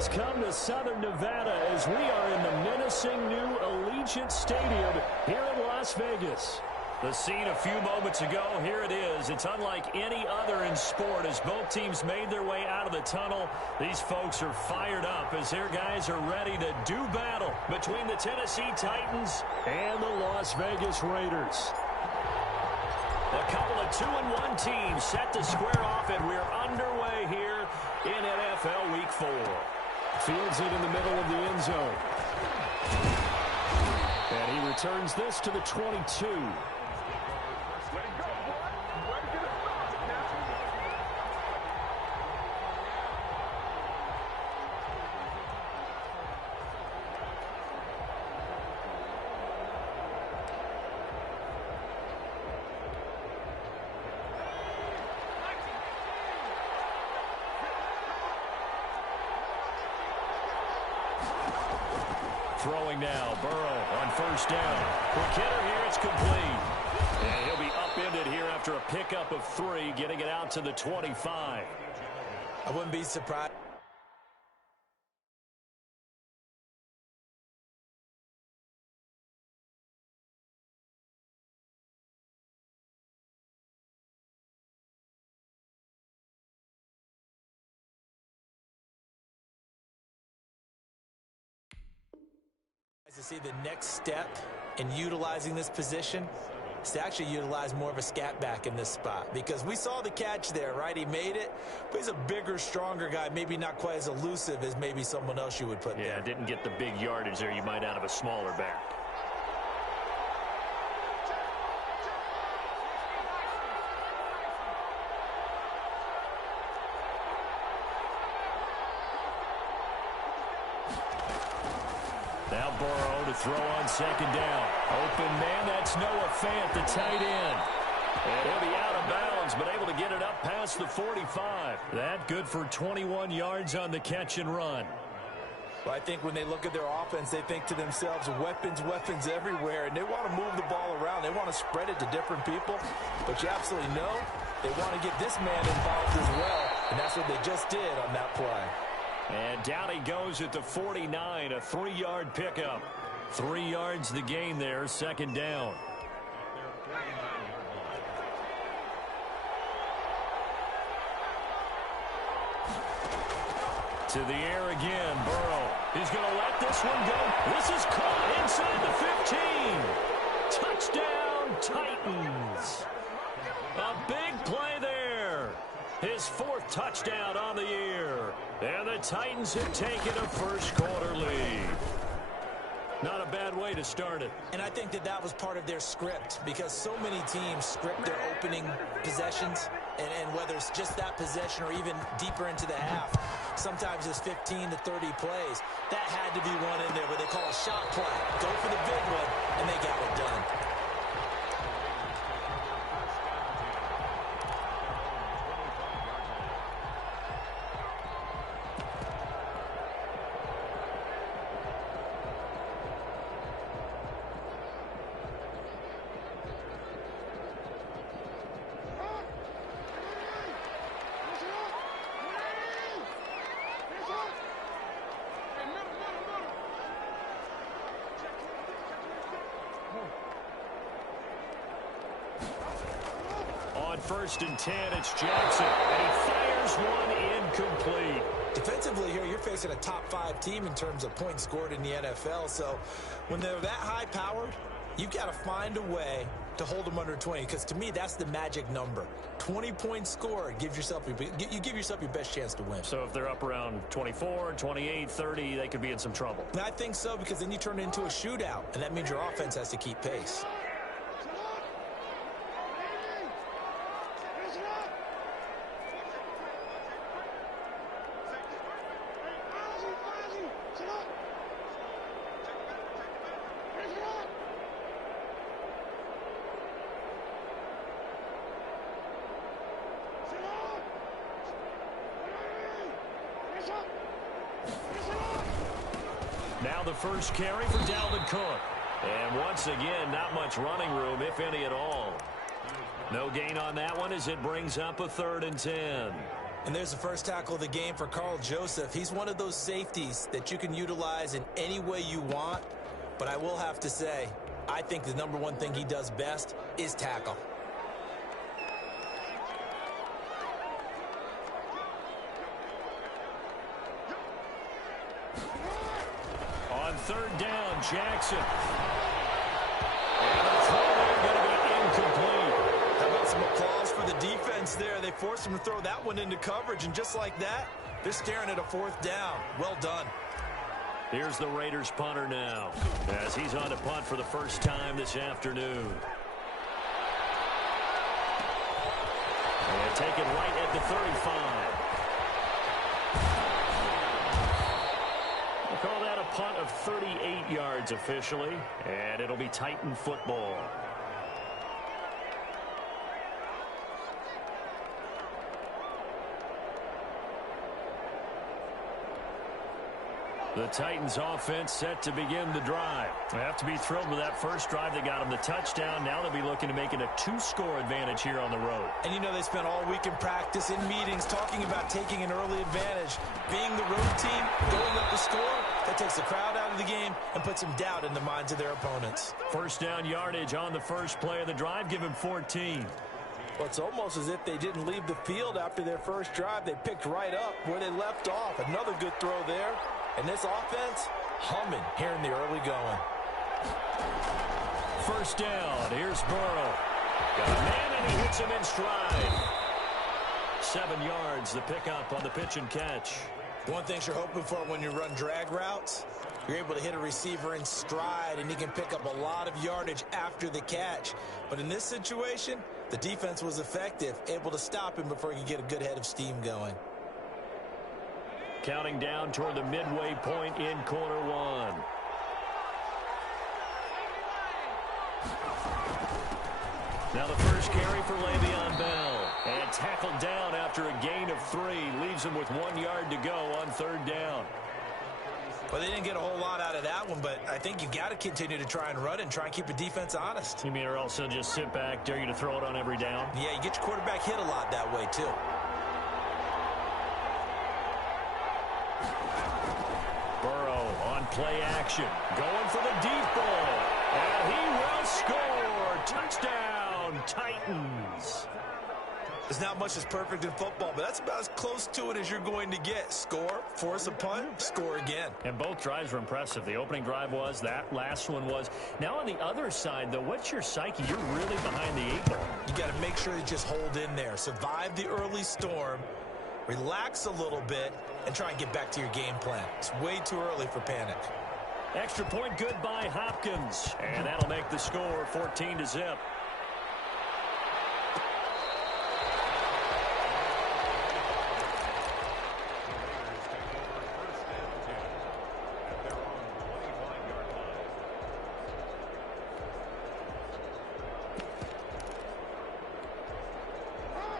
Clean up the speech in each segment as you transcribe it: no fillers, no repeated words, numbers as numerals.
has come to Southern Nevada as we are in the menacing new Allegiant Stadium here in Las Vegas. The scene a few moments ago, here it is. It's unlike any other in sport as both teams made their way out of the tunnel. These folks are fired up as their guys are ready to do battle between the Tennessee Titans and the Las Vegas Raiders. A couple of 2-1 teams set to square off, and we're underway here in NFL Week 4. Fields it in the middle of the end zone. And he returns this to the 22. Throwing now, Burrow on first down. For Kittle here, it's complete. And he'll be upended here after a pickup of 3, getting it out to the 25. I wouldn't be surprised. To see the next step in utilizing this position is to actually utilize more of a scat back in this spot, because we saw the catch there, right? He made it, but he's a bigger, stronger guy, maybe not quite as elusive as maybe someone else you would put there. Yeah, didn't get the big yardage there you might out of a smaller back. Now Burrow to throw on second down. Open man, that's Noah Fant, the tight end. And he'll be out of bounds, but able to get it up past the 45. That good for 21 yards on the catch and run. Well, I think when they look at their offense, they think to themselves, weapons, weapons everywhere, and they want to move the ball around. They want to spread it to different people, but you absolutely know they want to get this man involved as well, and that's what they just did on that play. And down he goes at the 49, a 3-yard pickup. 3 yards the gain there, second down. To the air again, Burrow. He's going to let this one go. This is caught inside the 15. Touchdown, Titans. A big play there. His 4th touchdown on the year. And the Titans have taken a first-quarter lead. Not a bad way to start it. And I think that was part of their script, because so many teams script their opening possessions, and whether it's just that possession or even deeper into the half, sometimes it's 15 to 30 plays. That had to be one in there where they call a shot play. Go for the big one, and they got it done. First and 10, it's Jackson, and he fires one incomplete. Defensively here, you're facing a top 5 team in terms of points scored in the NFL, so when they're that high-powered, you've got to find a way to hold them under 20, because to me, that's the magic number. 20 points scored, you give yourself your best chance to win. So if they're up around 24, 28, 30, they could be in some trouble. And I think so, because then you turn it into a shootout, and that means your offense has to keep pace. Now the first carry for Dalvin Cook. And once again, not much running room, if any at all. No gain on that one as it brings up a 3rd and 10. And there's the first tackle of the game for Carl Joseph. He's one of those safeties that you can utilize in any way you want. But I will have to say, I think the number one thing he does best is tackle. On third down, Jackson. And the throw there going to be incomplete. How about some applause for the defense there? They forced him to throw that one into coverage, and just like that, they're staring at a fourth down. Well done. Here's the Raiders punter now, as he's on to punt for the first time this afternoon. And take it right at the 35. We'll call that a punt of 38 yards officially, and it'll be Titan football. The Titans offense set to begin the drive. They have to be thrilled with that first drive. They got them the touchdown. Now they'll be looking to make it a 2-score advantage here on the road. And you know they spent all week in practice, in meetings, talking about taking an early advantage. Being the road team, going up the score, that takes the crowd out of the game and puts some doubt in the minds of their opponents. First down yardage on the first play of the drive. Give him 14. Well, it's almost as if they didn't leave the field after their first drive. They picked right up where they left off. Another good throw there. And this offense, humming here in the early going. First down. Here's Burrow. Got a man, and he hits him in stride. 7 yards, the pickup on the pitch and catch. One thing you're hoping for when you run drag routes, you're able to hit a receiver in stride, and he can pick up a lot of yardage after the catch. But in this situation, the defense was effective, able to stop him before he could get a good head of steam going. Counting down toward the midway point in quarter one. Now the first carry for Le'Veon Bell. And tackled down after a gain of 3. Leaves him with 1 yard to go on third down. Well, they didn't get a whole lot out of that one, but I think you've got to continue to try and run and try and keep the defense honest. You mean or also just sit back, dare you to throw it on every down? Yeah, you get your quarterback hit a lot that way, too. Burrow on play action. Going for the deep ball. And he will score. Touchdown, Titans. There's not much that's perfect in football, but that's about as close to it as you're going to get. Score, force a punt, score again. And both drives were impressive. The opening drive was, that last one was. Now on the other side, though, what's your psyche? You're really behind the 8 ball. You got to make sure you just hold in there. Survive the early storm, relax a little bit, and try and get back to your game plan. It's way too early for panic. Extra point good by Hopkins. And that'll make the score 14-0.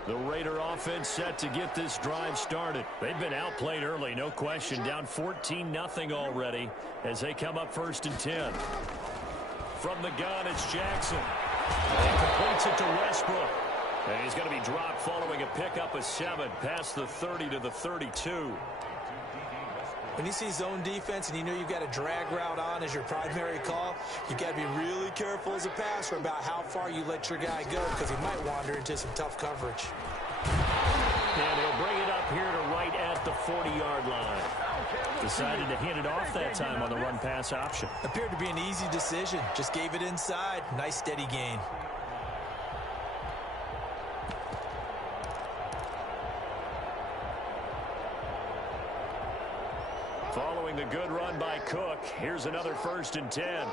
The Raider offense set to get this drive started. They've been outplayed early, no question. Down 14-0 already as they come up first and 10. From the gun, it's Jackson. And completes it to Westbrook. And he's going to be dropped following a pickup of 7 past the 30 to the 32. When you see zone defense and you know you've got a drag route on as your primary call, you've got to be really careful as a passer about how far you let your guy go because he might wander into some tough coverage. And he'll bring it up here to right at the 40-yard line. Decided to hand it off that time on the run-pass option. Appeared to be an easy decision. Just gave it inside. Nice steady gain. Following the good run by Cook, here's another first and 10.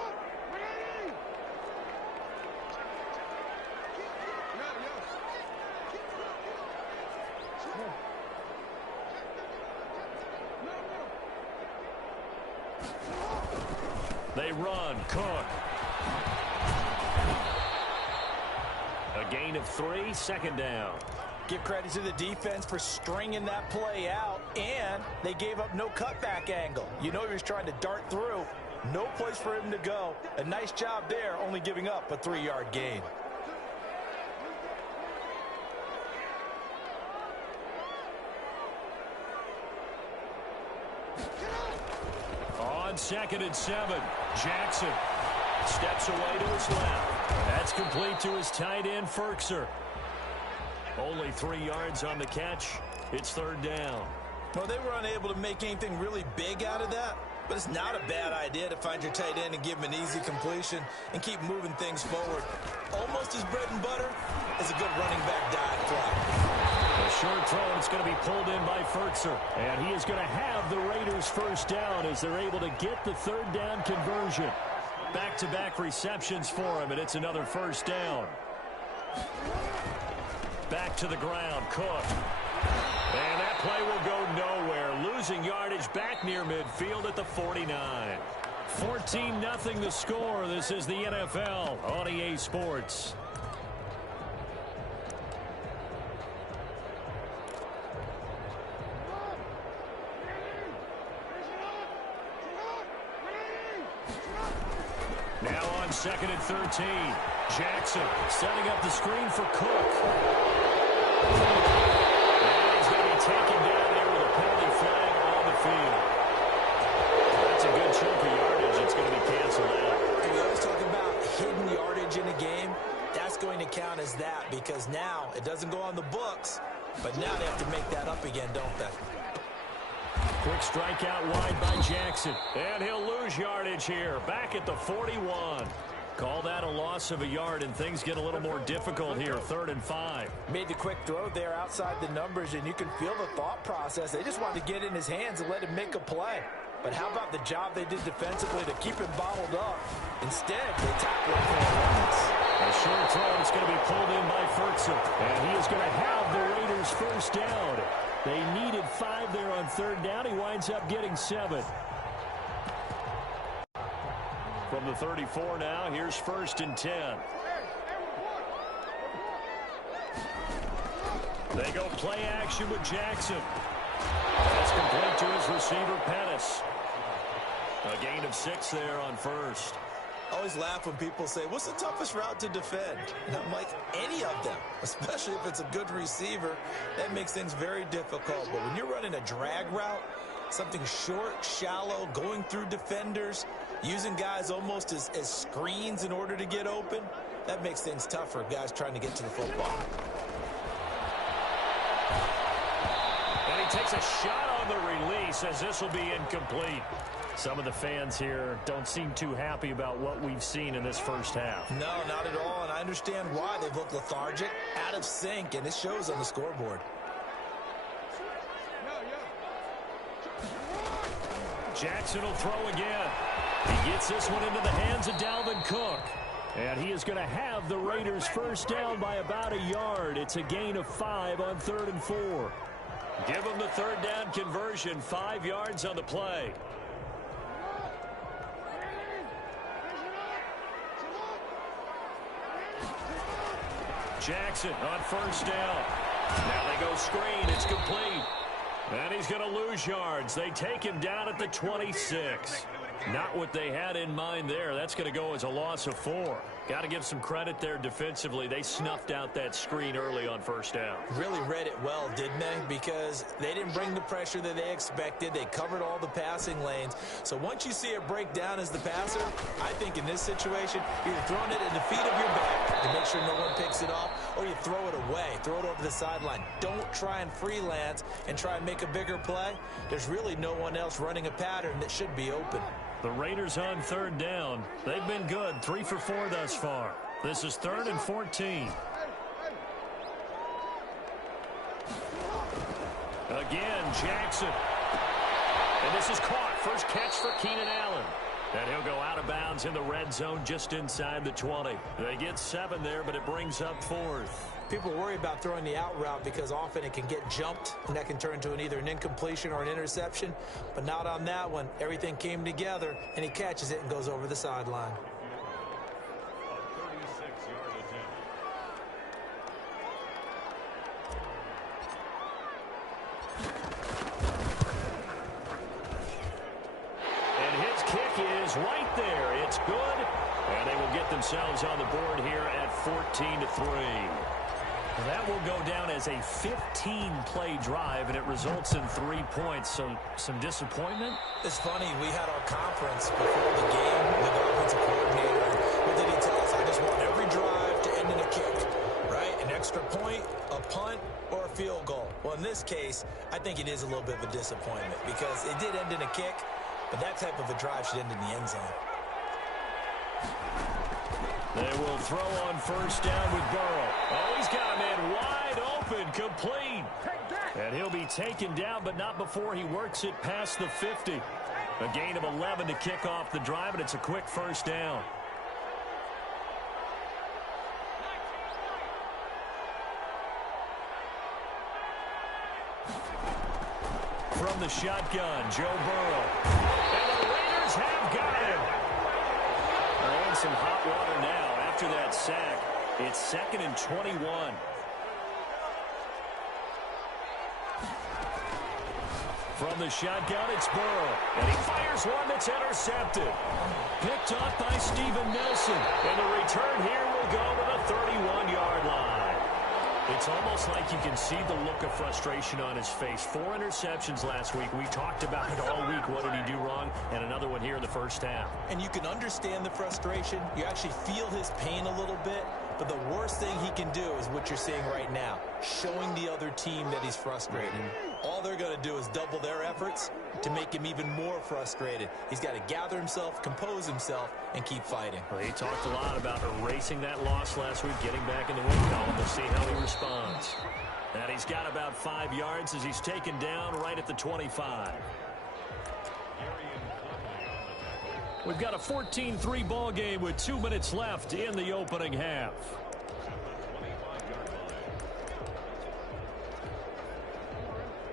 They run. Cook. A gain of 3, second down. Give credit to the defense for stringing that play out, and they gave up no cutback angle. You know he was trying to dart through. No place for him to go. A nice job there, only giving up a 3-yard gain. 2nd and 7. Jackson steps away to his left. That's complete to his tight end, Firkser. Only 3 yards on the catch. It's 3rd down. Well, they were unable to make anything really big out of that, but it's not a bad idea to find your tight end and give him an easy completion and keep moving things forward. Almost as bread and butter as a good running back dive fly. A short throw, and it's going to be pulled in by Firkser. And he is going to have the Raiders 1st down as they're able to get the 3rd down conversion. Back-to-back receptions for him, and it's another 1st down. Back to the ground, Cook. And that play will go nowhere. Losing yardage back near midfield at the 49. 14-0 the score. This is the NFL on EA Sports. Now on 2nd and 13. Jackson setting up the screen for Cook. And he's going to be taken down there with a penalty flag on the field. That's a good chunk of yardage. It's going to be canceled out. And we always talk about hidden yardage in a game. That's going to count as that because now it doesn't go on the books, but now they have to make that up again, don't they? Quick strike out wide by Jackson. And he'll lose yardage here. Back at the 41. Call that a loss of a yard, and things get a little more difficult here. 3rd and 5. Made the quick throw there outside the numbers, and you can feel the thought process. They just wanted to get in his hands and let him make a play. But how about the job they did defensively to keep him bottled up? Instead, they tackled him for a loss. A short throw is going to be pulled in by Firkser. And he is going to have the Raiders 1st down. They needed 5 there on 3rd down. He winds up getting 7. From the 34 now, here's 1st and 10. They go play action with Jackson. That's complete to his receiver, Pettis. A gain of 6 there on 1st. I always laugh when people say, what's the toughest route to defend? And I'm like, any of them, especially if it's a good receiver. That makes things very difficult. But when you're running a drag route, something short, shallow, going through defenders, using guys almost as screens in order to get open, that makes things tougher, guys trying to get to the football. And he takes a shot on the release as this will be incomplete. Some of the fans here don't seem too happy about what we've seen in this 1st half. No, not at all, and I understand why. They've looked lethargic, out of sync, and it shows on the scoreboard. Jackson will throw again. He gets this one into the hands of Dalvin Cook. And he is going to have the Raiders 1st down by about a yard. It's a gain of 5 on 3rd and 4. Give them the 3rd down conversion. 5 yards on the play. Jackson on 1st down. Now they go screen. It's complete. And he's going to lose yards. They take him down at the 26. Not what they had in mind there. That's going to go as a loss of 4. Got to give some credit there defensively. They snuffed out that screen early on 1st down. Really read it well, didn't they? Because they didn't bring the pressure that they expected. They covered all the passing lanes. So once you see it break down as the passer, I think in this situation, you're throwing it at the feet of your back to make sure no one picks it off, or you throw it away, throw it over the sideline. Don't try and freelance and try and make a bigger play. There's really no one else running a pattern that should be open. The Raiders on 3rd down. They've been good. 3 for 4 thus far. This is 3rd and 14. Again, Jackson. And this is caught. First catch for Keenan Allen. And he'll go out of bounds in the red zone just inside the 20. They get 7 there, but it brings up 4th. People worry about throwing the out route because often it can get jumped, and that can turn into either an incompletion or an interception. But not on that one. Everything came together, and he catches it and goes over the sideline. And his kick is right there. It's good. And they will get themselves on the board here at 14-3. That will go down as a 15-play drive, and it results in 3 points. So some disappointment. It's funny. We had our conference before the game with the offensive coordinator. What did he tell us? I just want every drive to end in a kick, right? An extra point, a punt, or a field goal. Well, in this case, I think it is a little bit of a disappointment because it did end in a kick, but that type of a drive should end in the end zone. They will throw on first down with Burrow. Oh, he's got a man wide open, complete. And he'll be taken down, but not before he works it past the 50. A gain of 11 to kick off the drive, and it's a quick first down. From the shotgun, Joe Burrow. And the Raiders have got him. They're in some hot water now after that sack. It's 2nd and 21. From the shotgun, it's Burrow. And he fires one that's intercepted. Picked off by Steven Nelson. And the return here will go to the 31-yard line. It's almost like you can see the look of frustration on his face. 4 interceptions last week. We talked about it all week. What did he do wrong? And another one here in the first half. And you can understand the frustration. You actually feel his pain a little bit. But the worst thing he can do is what you're seeing right now, showing the other team that he's frustrated. All they're going to do is double their efforts to make him even more frustrated. He's got to gather himself, compose himself, and keep fighting. Well, he talked a lot about erasing that loss last week, getting back in the win column. We'll see how he responds. And he's got about 5 yards as he's taken down right at the 25. We've got a 14-3 ball game with 2 minutes left in the opening half.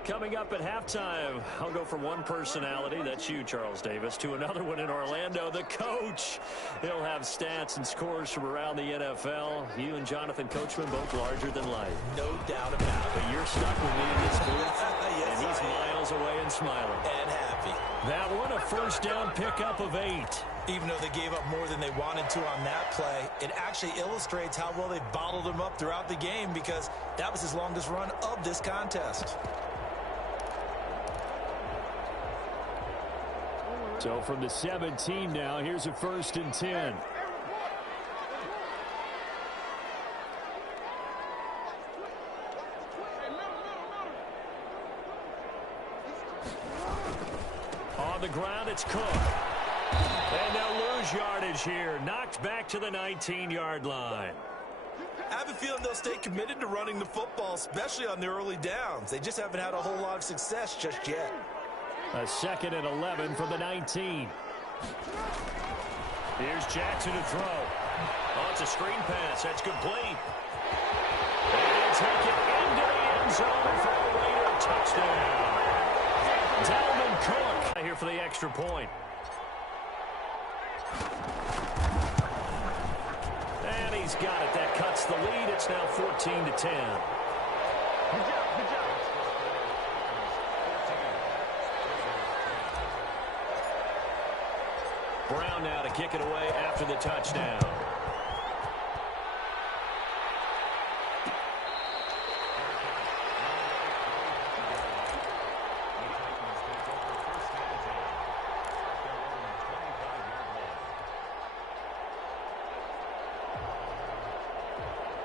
Coming up at halftime, I'll go from one personality, that's you, Charles Davis, to another one in Orlando, the coach. He'll have stats and scores from around the NFL. You and Jonathan Coachman both larger than life. No doubt about it. But you're stuck with me in this booth, yes, and he's miles away and smiling. And happy. That one, a first down pickup of 8. Even though they gave up more than they wanted to on that play, it actually illustrates how well they bottled him up throughout the game because that was his longest run of this contest. So from the 17 now, here's a 1st and 10. On the ground, it's Cook. And they'll lose yardage here. Knocked back to the 19-yard line. I have a feeling they'll stay committed to running the football, especially on the early downs. They just haven't had a whole lot of success just yet. A 2nd and 11 from the 19. Here's Jackson to throw. Oh, it's a screen pass. That's complete. And he'll take it into the end zone for a Raider touchdown. Dalvin Cook here for the extra point. And he's got it. That cuts the lead. It's now 14-10. Good job. Brown now to kick it away after the touchdown.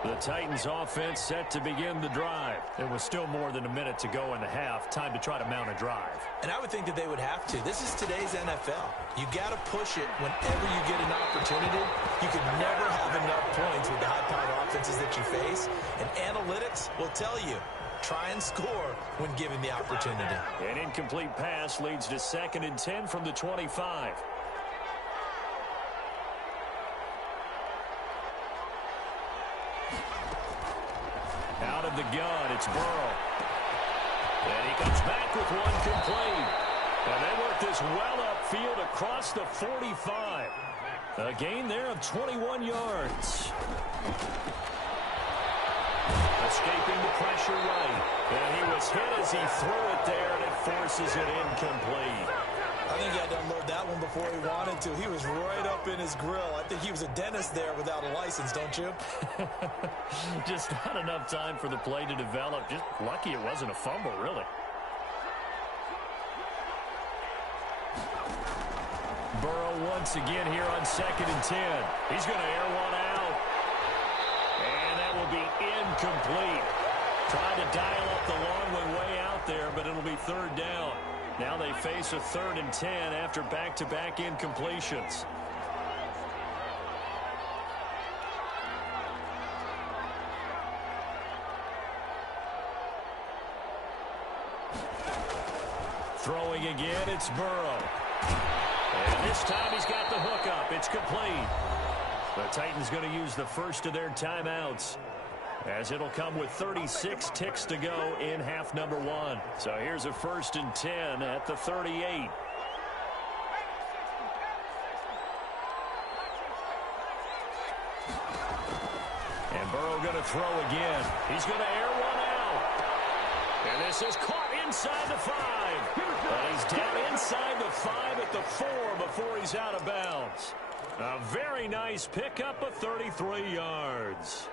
The Titans offense set to begin the drive. There was still more than a minute to go in the half. Time to try to mount a drive. And I would think that they would have to. This is today's NFL. You got to push it whenever you get an opportunity. You can never have enough points with the high-powered offenses that you face. And analytics will tell you, try and score when given the opportunity. An incomplete pass leads to 2nd and 10 from the 25. Out of the gun, it's Burrow. And he comes back with one complete. And they work this well upfield across the 45. A gain there of 21 yards. Escaping the pressure right. And he was hit as he threw it there, and it forces it incomplete. I think he had to unload that one before he wanted to. He was right up in his grill. I think he was a dentist there without a license, don't you? Just not enough time for the play to develop. Just lucky it wasn't a fumble, really. Burrow once again here on 2nd and 10. He's going to air one out. And that will be incomplete. Tried to dial up the long one way out there, but it'll be 3rd down. Now they face a 3rd and 10 after back-to-back incompletions. Throwing again, it's Burrow. And this time he's got the hook up. It's complete. The Titans going to use the first of their timeouts, as it'll come with 36 ticks to go in half number 1. So here's a 1st and 10 at the 38. And Burrow going to throw again. He's going to air one out. And this is caught inside the 5. But he's down inside the 5 at the 4 before he's out of bounds. A very nice pickup of 33 yards.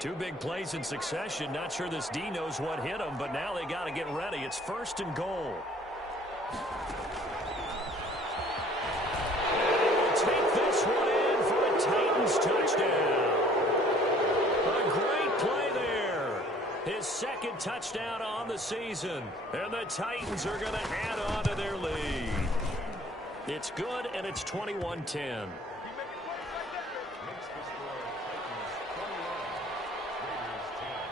Two big plays in succession. Not sure this D knows what hit him, but now they got to get ready. It's 1st and goal. And he will take this one in for a Titans touchdown. A great play there. His 2nd touchdown on the season. And the Titans are going to add on to their lead. It's good, and it's 21-10.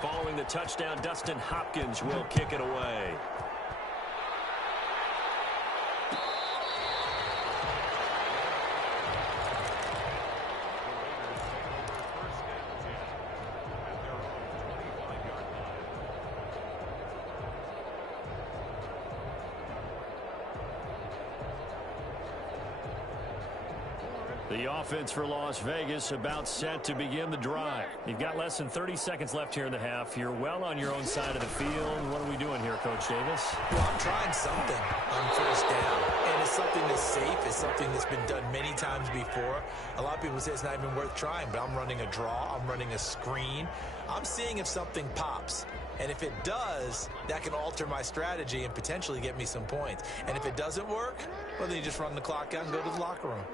Following the touchdown, Dustin Hopkins will kick it away. The offense for Las Vegas about set to begin the drive. You've got less than 30 seconds left here in the half. You're well on your own side of the field. What are we doing here, Coach Davis? Well, I'm trying something on 1st down. And it's something that's safe. It's something that's been done many times before. A lot of people say it's not even worth trying, but I'm running a draw. I'm running a screen. I'm seeing if something pops. And if it does, that can alter my strategy and potentially get me some points. And if it doesn't work, well, then you just run the clock out and go to the locker room.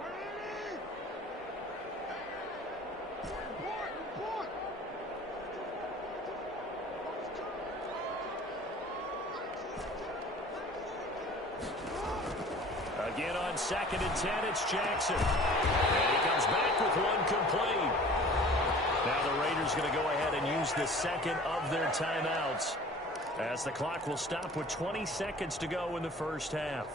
Again on 2nd and 10, it's Jackson. And he comes back with one complete. Now the Raiders going to go ahead and use the 2nd of their timeouts, as the clock will stop with 20 seconds to go in the first half.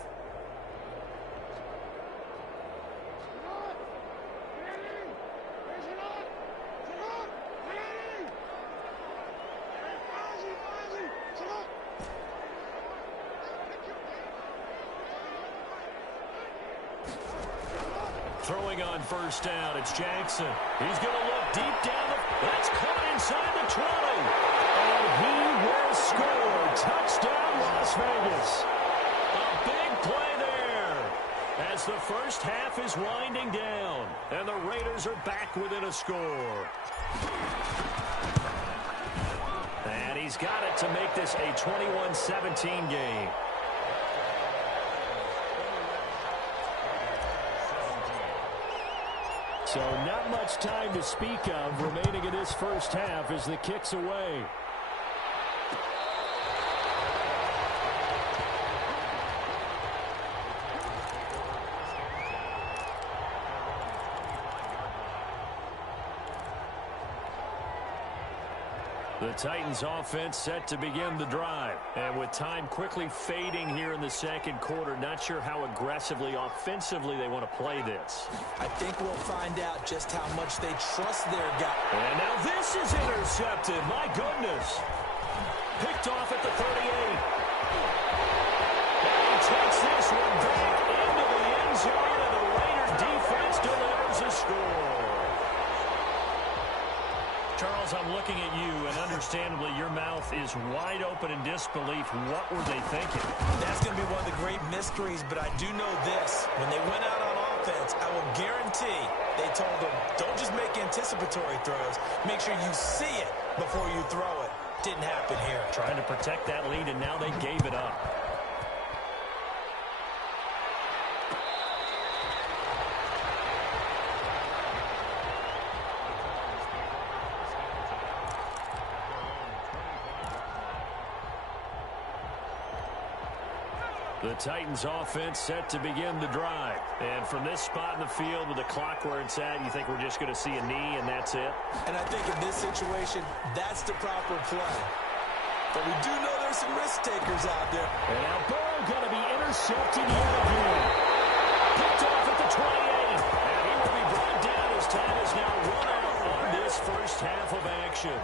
Throwing on 1st down, it's Jackson. He's going to look deep down. That's caught inside the 20. And he will score. Touchdown, Las Vegas. A big play there, as the first half is winding down. And the Raiders are back within a score. And he's got it to make this a 21-17 game. So not much time to speak of remaining in this first half as the kick's away. The The Titans offense set to begin the drive. And with time quickly fading here in the second quarter, not sure how aggressively, offensively they want to play this. I think we'll find out just how much they trust their guy. And now this is intercepted. My goodness. Picked off at the 38. And he takes this one back into the end zone, and the Raider defense delivers a score. Charles, I'm looking at you, and understandably, your mouth is wide open in disbelief. What were they thinking? That's going to be one of the great mysteries, but I do know this. When they went out on offense, I will guarantee they told them, don't just make anticipatory throws. Make sure you see it before you throw it. Didn't happen here. Trying to protect that lead, and now they gave it up. The Titans offense set to begin the drive. And from this spot in the field with the clock where it's at, you think we're just going to see a knee and that's it? And I think in this situation, that's the proper play. But we do know there's some risk takers out there. And now Burrow going to be intercepted yet again. Picked off at the 28. And he will be brought down as time is now run out on this first half of action.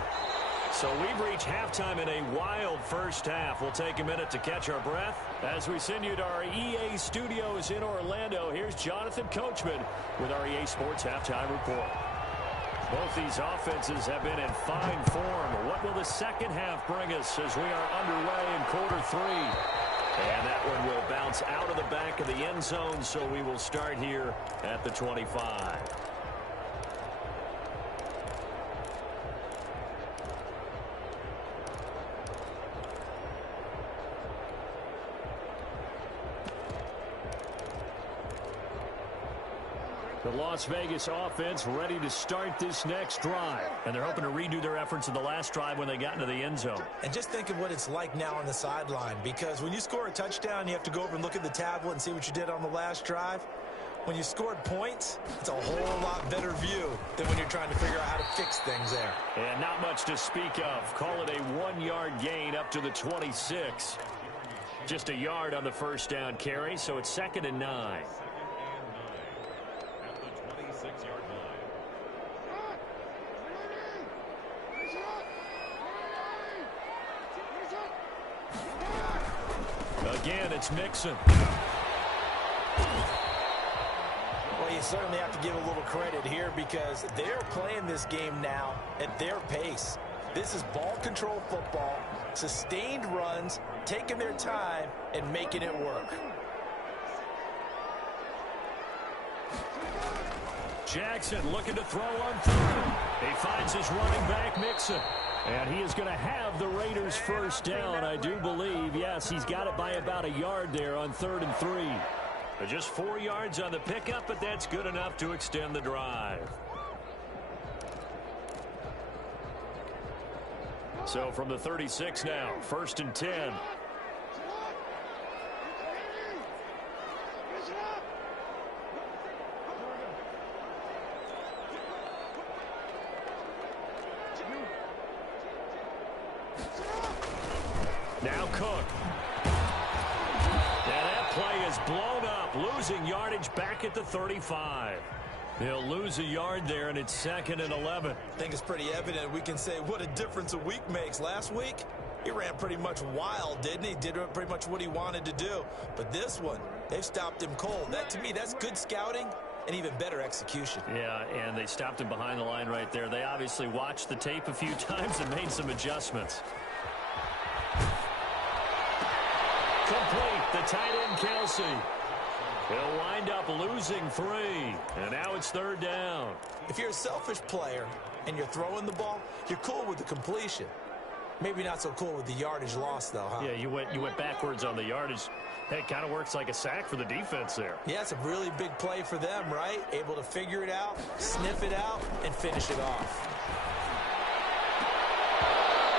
So we've reached halftime in a wild first half. We'll take a minute to catch our breath as we send you to our EA studios in Orlando. Here's Jonathan Coachman with our EA Sports Halftime Report. Both these offenses have been in fine form. What will the second half bring us as we are underway in quarter three? And that one will bounce out of the back of the end zone, so we will start here at the 25. The Las Vegas offense ready to start this next drive. And they're hoping to redo their efforts in the last drive when they got into the end zone. And just think of what it's like now on the sideline, because when you score a touchdown, you have to go over and look at the tablet and see what you did on the last drive. When you scored points, it's a whole lot better view than when you're trying to figure out how to fix things there. And not much to speak of. Call it a 1-yard gain up to the 26. Just a yard on the first down carry, so it's 2nd and 9. Again, it's Mixon. Well, you certainly have to give a little credit here because they're playing this game now at their pace. This is ball control football, sustained runs, taking their time, and making it work. Jackson looking to throw on third. He finds his running back, Mixon. And he is going to have the Raiders first down, I do believe. Yes, he's got it by about a yard there on 3rd and 3. Just 4 yards on the pickup, but that's good enough to extend the drive. So from the 36 now, 1st and 10. Now Cook. And that play is blown up, losing yardage back at the 35. He'll lose a yard there, and it's 2nd and 11. I think it's pretty evident. We can say what a difference a week makes. Last week, he ran pretty much wild, didn't he? Did pretty much what he wanted to do. But this one, they've stopped him cold. That, to me, that's good scouting and even better execution. Yeah, and they stopped him behind the line right there. They obviously watched the tape a few times and made some adjustments. Complete, the tight end Kelsey. He'll wind up losing 3, and now it's 3rd down. If you're a selfish player and you're throwing the ball, you're cool with the completion. Maybe not so cool with the yardage loss, though, huh? Yeah, you went backwards on the yardage. Hey, it kind of works like a sack for the defense there. Yeah, it's a really big play for them, right? Able to figure it out, sniff it out, and finish it off.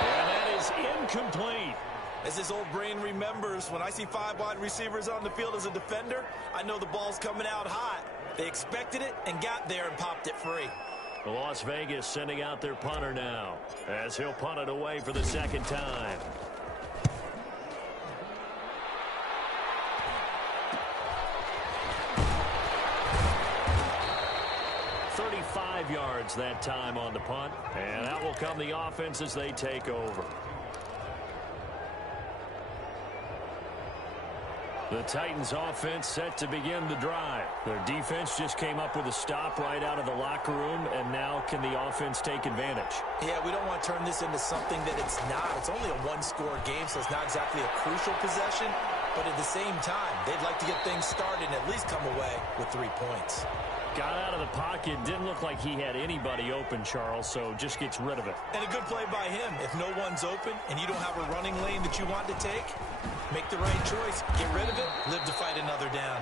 And that is incomplete. As this old brain remembers, when I see 5 wide receivers on the field as a defender, I know the ball's coming out hot. They expected it and got there and popped it free. Las Vegas sending out their punter now as he'll punt it away for the second time. 35 yards that time on the punt, and out will come the offense as they take over. The Titans offense set to begin the drive. Their defense just came up with a stop right out of the locker room, and now can the offense take advantage? Yeah, we don't want to turn this into something that it's not. It's only a one-score game, so it's not exactly a crucial possession. But at the same time, they'd like to get things started and at least come away with 3 points. Got out of the pocket. Didn't look like he had anybody open, Charles, so just gets rid of it. And a good play by him. If no one's open and you don't have a running lane that you want to take, make the right choice. Get rid of it. Live to fight another down.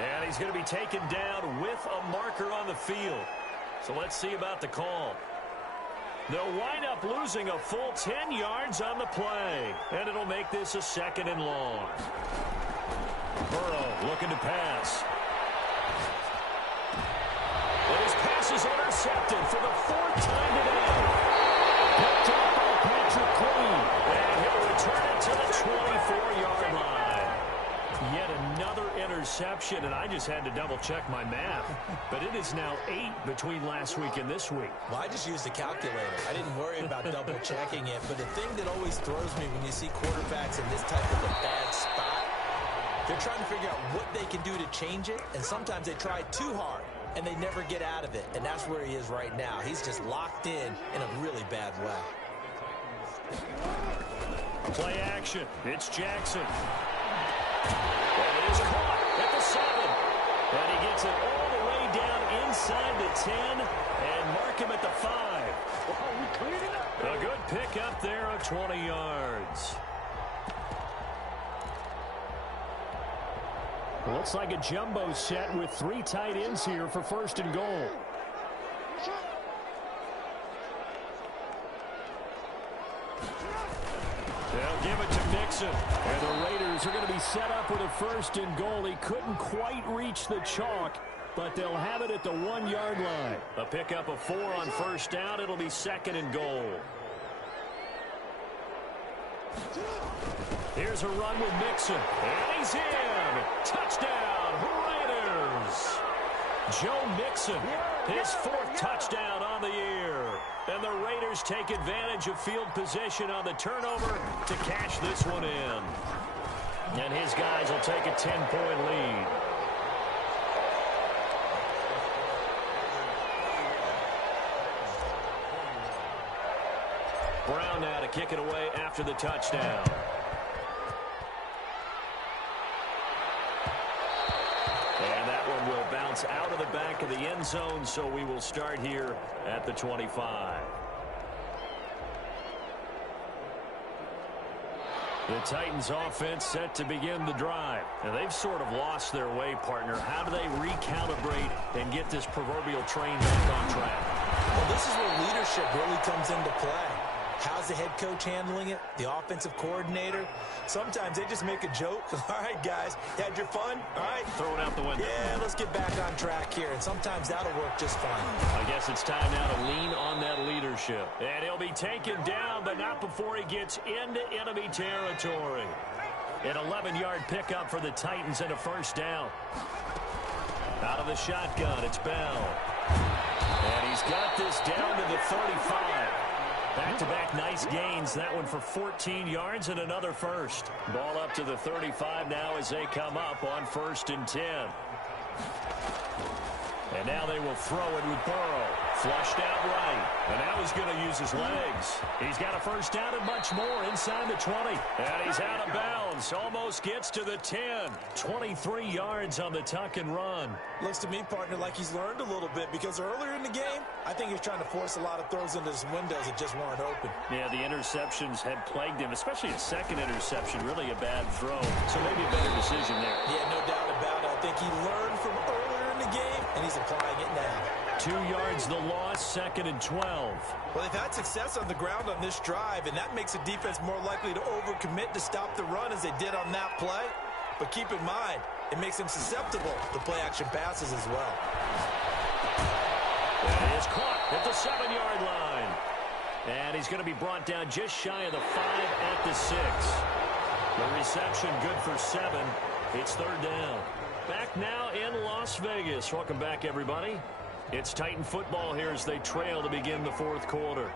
And he's going to be taken down with a marker on the field. So let's see about the call. They'll wind up losing a full 10 yards on the play. And it'll make this a 2nd and long. Burrow looking to pass. And his pass is intercepted for the 4th time today. Picked up by Patrick Queen. And he'll return it to the 24-yard line. Yet another interception, and I just had to double-check my math. But it is now 8 between last week and this week. Well, I just used a calculator. I didn't worry about double-checking it. But the thing that always throws me when you see quarterbacks in this type of a bad spot, they're trying to figure out what they can do to change it, and sometimes they try too hard, and they never get out of it. And that's where he is right now. He's just locked in a really bad way. Play action. It's Jackson. And it is caught at the 7. And he gets it all the way down inside the 10 and mark him at the 5. A good pick up there of 20 yards. Looks like a jumbo set with 3 tight ends here for 1st and goal. They'll give it to Mixon. And the Raiders are going to be set up with a 1st and goal. He couldn't quite reach the chalk, but they'll have it at the 1-yard line. A pickup of 4 on 1st down. It'll be 2nd and goal. Here's a run with Mixon. And he's in. Touchdown, Raiders. Joe Mixon, his 4th touchdown on the year. And the Raiders take advantage of field position on the turnover to cash this one in. And his guys will take a 10-point lead. Brown now to kick it away after the touchdown. And that one will bounce out of the back of the end zone, so we will start here at the 25. The Titans offense set to begin the drive. And they've sort of lost their way, partner. How do they recalibrate and get this proverbial train back on track? Well, this is where leadership really comes into play. How's the head coach handling it? The offensive coordinator? Sometimes they just make a joke. All right, guys, you had your fun? All right. Throw it out the window. Yeah, let's get back on track here. And sometimes that'll work just fine. I guess it's time now to lean on that leadership. And he'll be taken down, but not before he gets into enemy territory. An 11-yard pickup for the Titans and a 1st down. Out of the shotgun, it's Bell. And he's got this down to the 35. Back-to-back nice gains. That one for 14 yards and another 1st. Ball up to the 35 now as they come up on 1st and 10. And now they will throw it with Burrow. Flushed out right. And now he's going to use his legs. He's got a 1st down and much more inside the 20. And he's out of bounds. Almost gets to the 10. 23 yards on the tuck and run. Looks to me, partner, like he's learned a little bit, because earlier in the game, I think he was trying to force a lot of throws into some windows that just weren't open. Yeah, the interceptions had plagued him, especially a 2nd interception. Really a bad throw. So maybe a better decision there. Yeah, no doubt about it. I think he learned from earlier in the game, and he's applying it now. 2 yards the loss, 2nd and 12. Well, they've had success on the ground on this drive, and that makes the defense more likely to overcommit to stop the run as they did on that play. But keep in mind, it makes them susceptible to play-action passes as well. And he is caught at the 7-yard line. And he's going to be brought down just shy of the 5 at the 6. The reception good for 7. It's 3rd down. Back now in Las Vegas. Welcome back, everybody. It's Titan football here as they trail to begin the 4th quarter.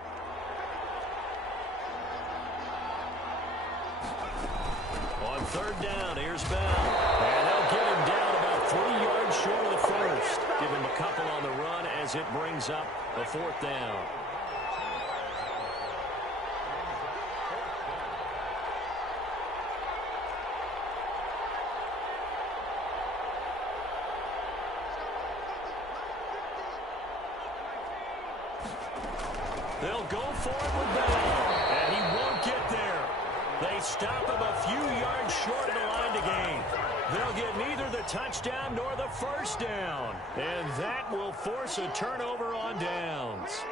On 3rd down, here's Bell. And they'll get him down about 3 yards short of the first. Give him a couple on the run as it brings up a 4th down. They'll go for it with Bell, and he won't get there. They stop him a few yards short of the line to gain. They'll get neither the touchdown nor the first down, and that will force a turnover on downs.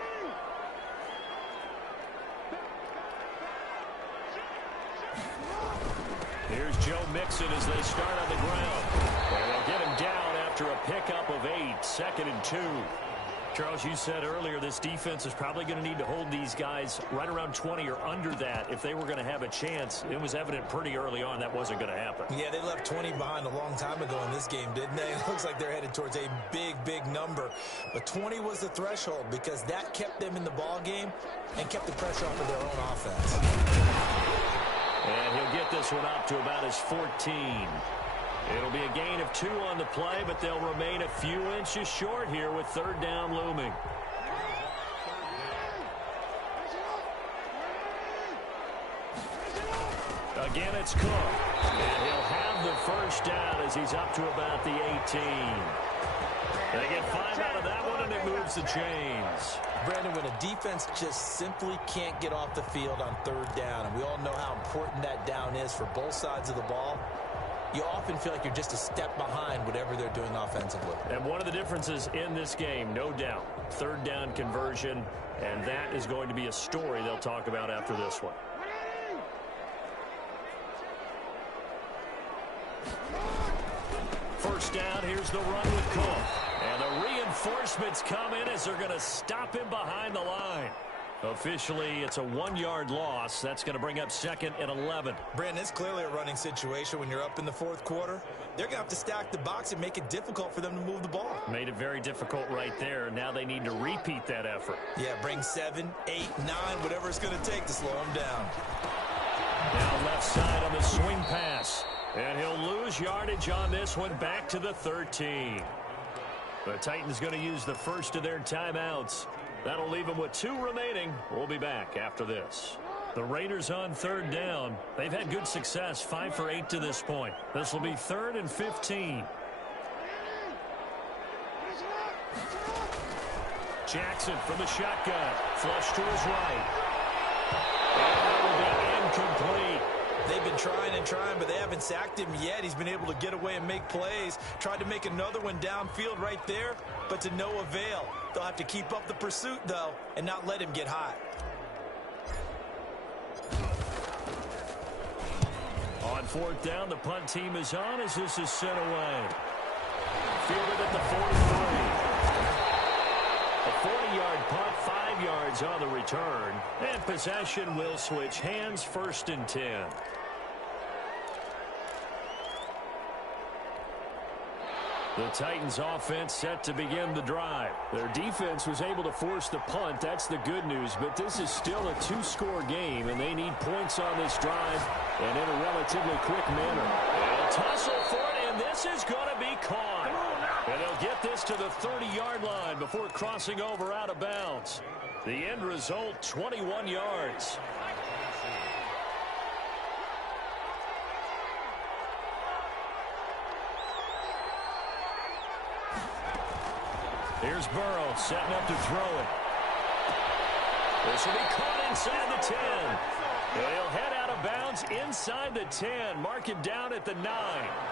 Here's Joe Mixon as they start on the ground. And they'll get him down after a pickup of 8, 2nd and 2. Charles, you said earlier this defense is probably going to need to hold these guys right around 20 or under that if they were going to have a chance. It was evident pretty early on that wasn't going to happen. Yeah, they left 20 behind a long time ago in this game, didn't they? It looks like they're headed towards a big, big number. But 20 was the threshold because that kept them in the ball game and kept the pressure off of their own offense. And he'll get this one up to about his 14. It'll be a gain of 2 on the play, but they'll remain a few inches short here with 3rd down looming. Again, it's Cook. And he'll have the first down as he's up to about the 18. They get 5 out of that one, and it moves the chains. Brandon, when a defense just simply can't get off the field on 3rd down, and we all know how important that down is for both sides of the ball, you often feel like you're just a step behind whatever they're doing offensively. And one of the differences in this game, no doubt, 3rd down conversion, and that is going to be a story they'll talk about after this one. First down, here's the run with Cook. And the reinforcements come in as they're going to stop him behind the line. Officially, it's a 1-yard loss. That's going to bring up 2nd and 11. Brandon, it's clearly a running situation when you're up in the 4th quarter. They're going to have to stack the box and make it difficult for them to move the ball. Made it very difficult right there. Now they need to repeat that effort. Yeah, bring 7, 8, 9, whatever it's going to take to slow them down. Down left side on the swing pass. And he'll lose yardage on this one back to the 13. The Titans going to use the first of their timeouts. That'll leave them with 2 remaining. We'll be back after this. The Raiders on 3rd down. They've had good success, 5 for 8 to this point. This will be 3rd and 15. Jackson from the shotgun. Flush to his right. And that will be incomplete. They've been trying and trying, but they haven't sacked him yet. He's been able to get away and make plays. Tried to make another one downfield right there, but to no avail. They'll have to keep up the pursuit, though, and not let him get hot. On 4th down, the punt team is on as this is sent away. Fielded at the 43. A 40-yard punt, 5 yards on the return. And possession will switch hands, 1st and 10. The Titans offense set to begin the drive. Their defense was able to force the punt. That's the good news. But this is still a 2-score game, and they need points on this drive and in a relatively quick manner. They'll tussle for it, and this is going to be caught. And they'll get this to the 30-yard line before crossing over out of bounds. The end result, 21 yards. Here's Burrow setting up to throw it. This will be caught inside the 10. And he'll head out of bounds inside the 10. Mark him down at the 9.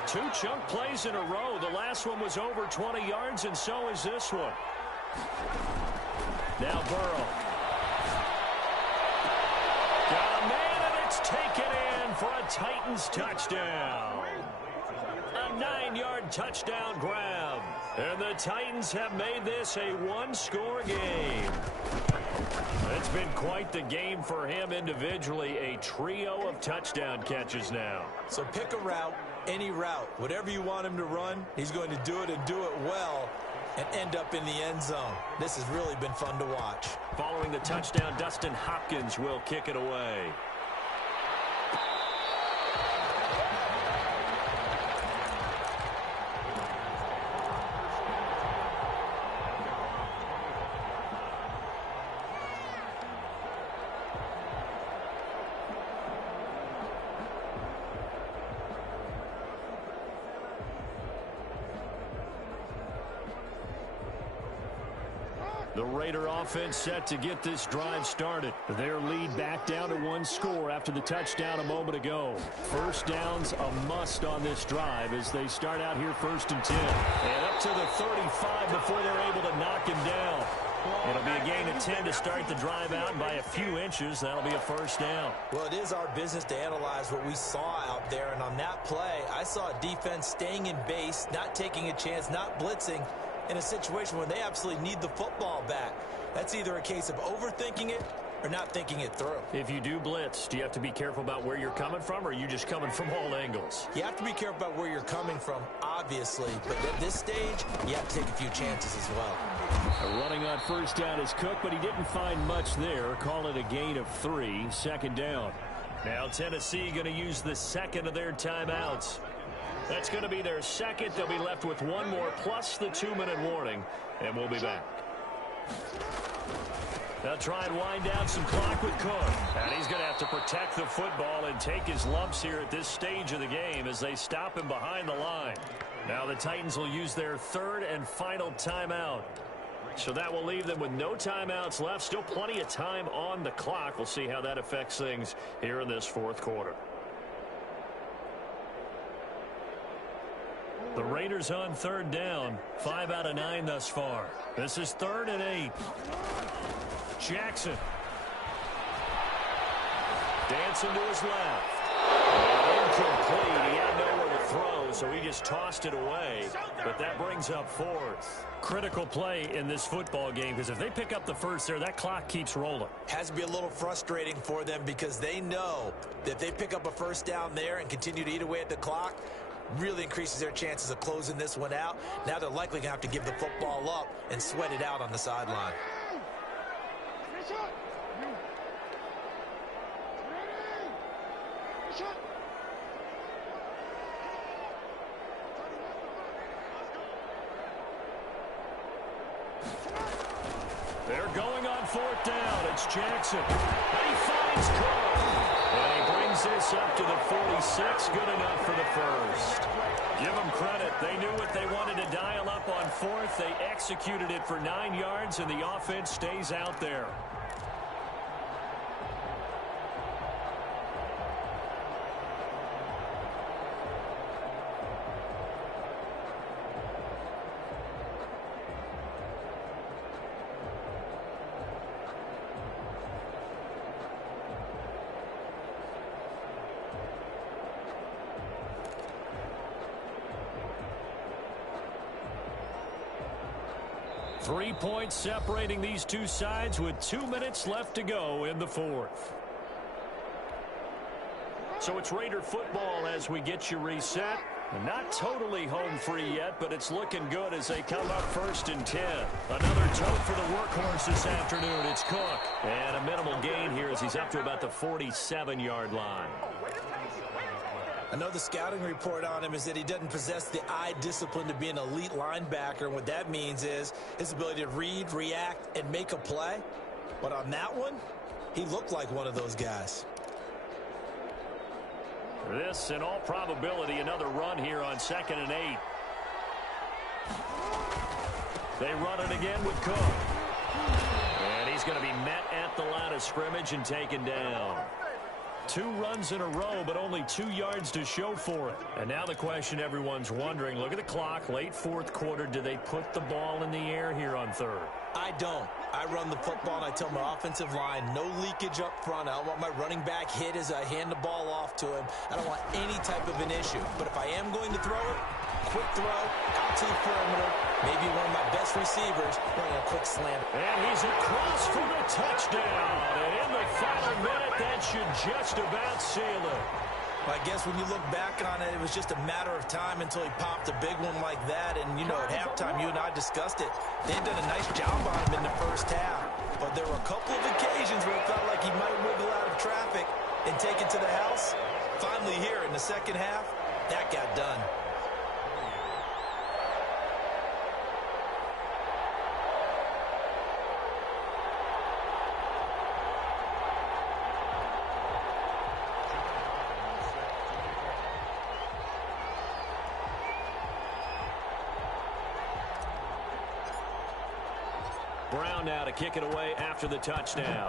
2 chunk plays in a row. The last one was over 20 yards, and so is this one. Now Burrow. Got a man, and it's taken in for a Titans touchdown. A 9-yard touchdown grab. And the Titans have made this a one-score game. It's been quite the game for him individually. A trio of touchdown catches now. So pick a route, any route. Whatever you want him to run, he's going to do it and do it well and end up in the end zone. This has really been fun to watch. Following the touchdown, Dustin Hopkins will kick it away. The Raider offense set to get this drive started. Their lead back down to one score after the touchdown a moment ago. First down's a must on this drive as they start out here 1st and 10. And up to the 35 before they're able to knock him down. It'll be a gain of 10 to start the drive out, and by a few inches, that'll be a first down. Well, it is our business to analyze what we saw out there, and on that play, I saw a defense staying in base, not taking a chance, not blitzing, in a situation where they absolutely need the football back. That's either a case of overthinking it or not thinking it through. If you do blitz, do you have to be careful about where you're coming from, or are you just coming from all angles? You have to be careful about where you're coming from, obviously, but at this stage, you have to take a few chances as well. Running on first down is Cook, but he didn't find much there. Call it a gain of 3, 2nd down. Now Tennessee going to use the second of their timeouts. That's going to be their second. They'll be left with one more plus the 2-minute warning, and we'll be back. They'll try and wind down some clock with Cook. And he's going to have to protect the football and take his lumps here at this stage of the game as they stop him behind the line. Now the Titans will use their 3rd and final timeout. So that will leave them with no timeouts left. Still plenty of time on the clock. We'll see how that affects things here in this 4th quarter. The Raiders on 3rd down. 5 out of 9 thus far. This is 3rd and 8. Jackson. Dancing to his left. Incomplete. He had nowhere to throw, so he just tossed it away. But that brings up 4th. Critical play in this football game, because if they pick up the first there, that clock keeps rolling. Has to be a little frustrating for them because they know that if they pick up a first down there and continue to eat away at the clock, really increases their chances of closing this one out. Now they're likely going to have to give the football up and sweat it out on the sideline. They're going on 4th down. It's Jackson. And he finds Cook. And he brings this up to the 46. Good enough for the first. Give them credit. They knew what they wanted to dial up on 4th. They executed it for 9 yards, and the offense stays out there. Three points separating these two sides with 2 minutes left to go in the 4th. So it's Raider football as we get you reset. Not totally home free yet, but it's looking good as they come up 1st and 10. Another tote for the workhorse this afternoon. It's Cook. And a minimal gain here as he's up to about the 47-yard line. I know the scouting report on him is that he doesn't possess the eye discipline to be an elite linebacker. And what that means is his ability to read, react, and make a play. But on that one, he looked like one of those guys. This, in all probability, another run here on 2nd and 8. They run it again with Cook. And he's going to be met at the line of scrimmage and taken down. 2 runs in a row, but only 2 yards to show for it. And now the question everyone's wondering, look at the clock, late fourth quarter, do they put the ball in the air here on third? I don't. I run the football, and I tell my offensive line, no leakage up front. I don't want my running back hit as I hand the ball off to him. I don't want any type of an issue. But if I am going to throw it, quick throw, out to the perimeter, maybe one of my best receivers, running a quick slant. And he's across for the touchdown. And in the final minute, that should just about seal it. I guess when you look back on it, it was just a matter of time until he popped a big one like that. And, you know, at halftime, you and I discussed it. They had done a nice job on him in the first half. But there were a couple of occasions where it felt like he might wiggle out of traffic and take it to the house. Finally here in the second half, that got done. Brown now to kick it away after the touchdown.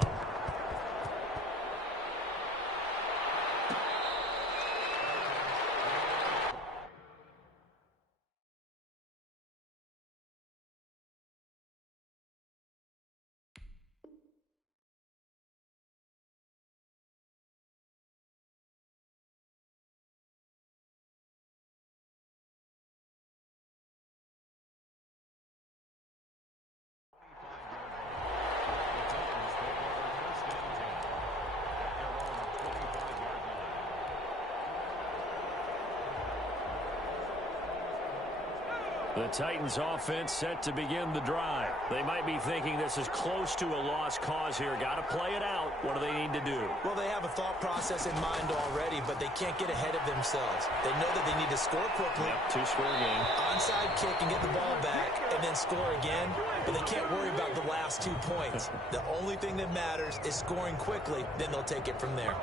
The Titans offense set to begin the drive. They might be thinking this is close to a lost cause here. Got to play it out. What do they need to do? Well, they have a thought process in mind already, but they can't get ahead of themselves. They know that they need to score quickly. Yep, 2-score game. Onside kick and get the ball back and then score again, but they can't worry about the last 2 points. The only thing that matters is scoring quickly, then they'll take it from there.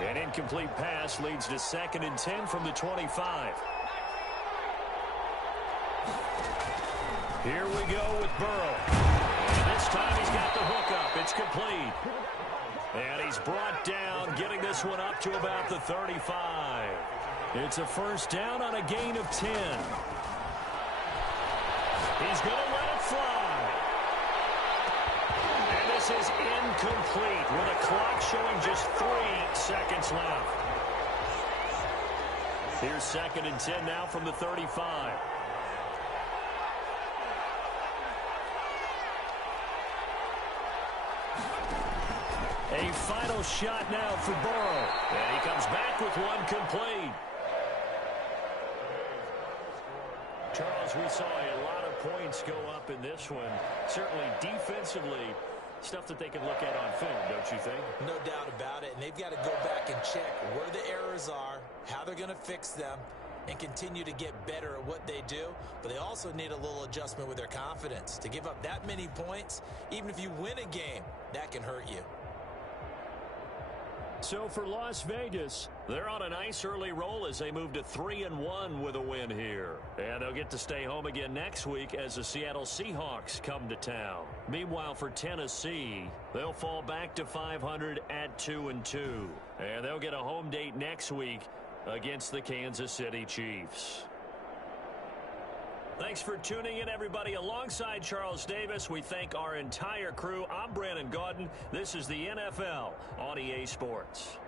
An incomplete pass leads to 2nd and 10 from the 25. Here we go with Burrow. And this time he's got the hook up. It's complete. And he's brought down, getting this one up to about the 35. It's a first down on a gain of 10. He's going to let it fly. And this is incomplete with a clock showing just 3 seconds left. Here's 2nd and 10 now from the 35. A final shot now for Burrow. And he comes back with one complete. Charles, we saw a lot of points go up in this one. Certainly defensively, stuff that they can look at on film, don't you think? No doubt about it. And they've got to go back and check where the errors are, how they're going to fix them, and continue to get better at what they do. But they also need a little adjustment with their confidence. To give up that many points, even if you win a game, that can hurt you. So for Las Vegas, they're on a nice early roll as they move to 3-1 with a win here. And they'll get to stay home again next week as the Seattle Seahawks come to town. Meanwhile, for Tennessee, they'll fall back to 500 at 2-2. And they'll get a home date next week against the Kansas City Chiefs. Thanks for tuning in, everybody. Alongside Charles Davis, we thank our entire crew. I'm Brandon Gaudin. This is the NFL on EA Sports.